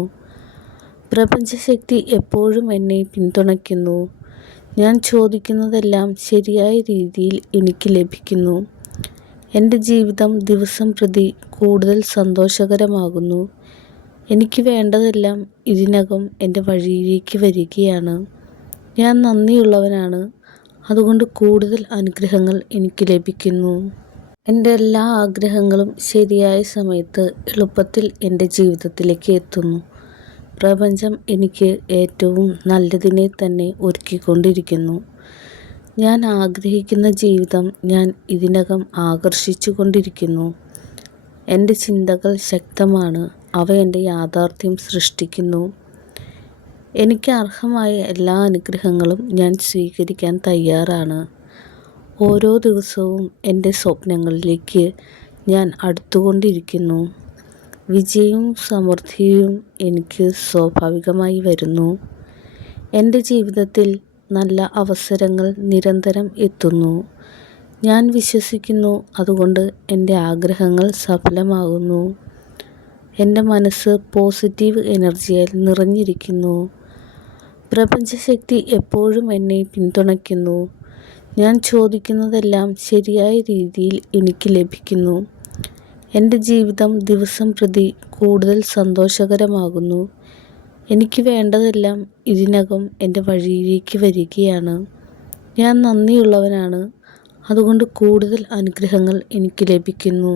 പ്രപഞ്ചശക്തി എപ്പോഴും എന്നെ പിന്തുണയ്ക്കുന്നു. ഞാൻ ചോദിക്കുന്നതെല്ലാം ശരിയായ രീതിയിൽ എനിക്ക് ലഭിക്കുന്നു. എൻ്റെ ജീവിതം ദിവസം പ്രതി കൂടുതൽ സന്തോഷകരമാകുന്നു. എനിക്ക് വേണ്ടതെല്ലാം ഇതിനകം എൻ്റെ വഴിയിലേക്ക് വരികയാണ്. ഞാൻ നന്ദിയുള്ളവനാണ്, അതുകൊണ്ട് കൂടുതൽ അനുഗ്രഹങ്ങൾ എനിക്ക് ലഭിക്കുന്നു. എൻ്റെ എല്ലാ ആഗ്രഹങ്ങളും ശരിയായ സമയത്ത് എളുപ്പത്തിൽ എൻ്റെ ജീവിതത്തിലേക്ക് എത്തുന്നു. പ്രപഞ്ചം എനിക്ക് ഏറ്റവും നല്ലതിനെ തന്നെ ഒരുക്കിക്കൊണ്ടിരിക്കുന്നു. ഞാൻ ആഗ്രഹിക്കുന്ന ജീവിതം ഞാൻ ഇതിനകം ആകർഷിച്ചു കൊണ്ടിരിക്കുന്നു. എൻ്റെ ചിന്തകൾ ശക്തമാണ്, അവ എൻ്റെ യാഥാർത്ഥ്യം സൃഷ്ടിക്കുന്നു. എനിക്ക് അർഹമായ എല്ലാ അനുഗ്രഹങ്ങളും ഞാൻ സ്വീകരിക്കാൻ തയ്യാറാണ്. ഓരോ ദിവസവും എൻ്റെ സ്വപ്നങ്ങളിലേക്ക് ഞാൻ അടുത്തുകൊണ്ടിരിക്കുന്നു. വിജയവും സമൃദ്ധിയും എനിക്ക് സ്വാഭാവികമായി വരുന്നു. എൻ്റെ ജീവിതത്തിൽ നല്ല അവസരങ്ങൾ നിരന്തരം എത്തുന്നു. ഞാൻ വിശ്വസിക്കുന്നു, അതുകൊണ്ട് എൻ്റെ ആഗ്രഹങ്ങൾ സഫലമാകുന്നു. എൻ്റെ മനസ്സ് പോസിറ്റീവ് എനർജിയാൽ നിറഞ്ഞിരിക്കുന്നു. പ്രപഞ്ചശക്തി എപ്പോഴും എന്നെ പിന്തുണയ്ക്കുന്നു. ഞാൻ ചോദിക്കുന്നതെല്ലാം ശരിയായ രീതിയിൽ എനിക്ക് ലഭിക്കുന്നു. എൻ്റെ ജീവിതം ദിവസം പ്രതി കൂടുതൽ സന്തോഷകരമാകുന്നു. എനിക്ക് വേണ്ടതെല്ലാം ഇതിനകം എൻ്റെ വഴിയിലേക്ക് വരികയാണ്. ഞാൻ നന്ദിയുള്ളവനാണ്, അതുകൊണ്ട് കൂടുതൽ അനുഗ്രഹങ്ങൾ എനിക്ക് ലഭിക്കുന്നു.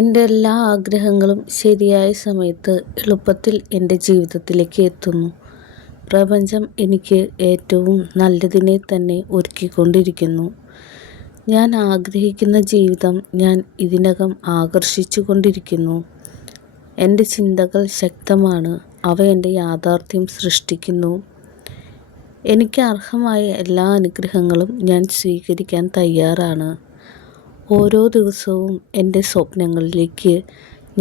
എൻ്റെ എല്ലാ ആഗ്രഹങ്ങളും ശരിയായ സമയത്ത് എളുപ്പത്തിൽ എൻ്റെ ജീവിതത്തിലേക്ക് എത്തുന്നു. പ്രപഞ്ചം എനിക്ക് ഏറ്റവും നല്ലതിനെ തന്നെ ഒരുക്കിക്കൊണ്ടിരിക്കുന്നു. ഞാൻ ആഗ്രഹിക്കുന്ന ജീവിതം ഞാൻ ഇതിനകം ആകർഷിച്ചു കൊണ്ടിരിക്കുന്നു. എൻ്റെ ചിന്തകൾ ശക്തമാണ്, അവ എൻ്റെ യാഥാർത്ഥ്യം സൃഷ്ടിക്കുന്നു. എനിക്ക് അർഹമായ എല്ലാ അനുഗ്രഹങ്ങളും ഞാൻ സ്വീകരിക്കാൻ തയ്യാറാണ്. ഓരോ ദിവസവും എൻ്റെ സ്വപ്നങ്ങളിലേക്ക്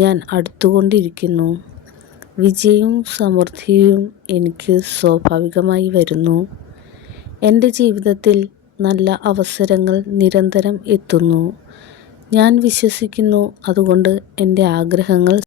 ഞാൻ അടുത്തുകൊണ്ടിരിക്കുന്നു. വിജയവും സമൃദ്ധിയും എനിക്ക് സ്വാഭാവികമായി വരുന്നു. എൻ്റെ ജീവിതത്തിൽ നല്ല അവസരങ്ങൾ നിരന്തരം എത്തുന്നു. ഞാൻ വിശ്വസിക്കുന്നു, അതുകൊണ്ട് എൻ്റെ ആഗ്രഹങ്ങൾ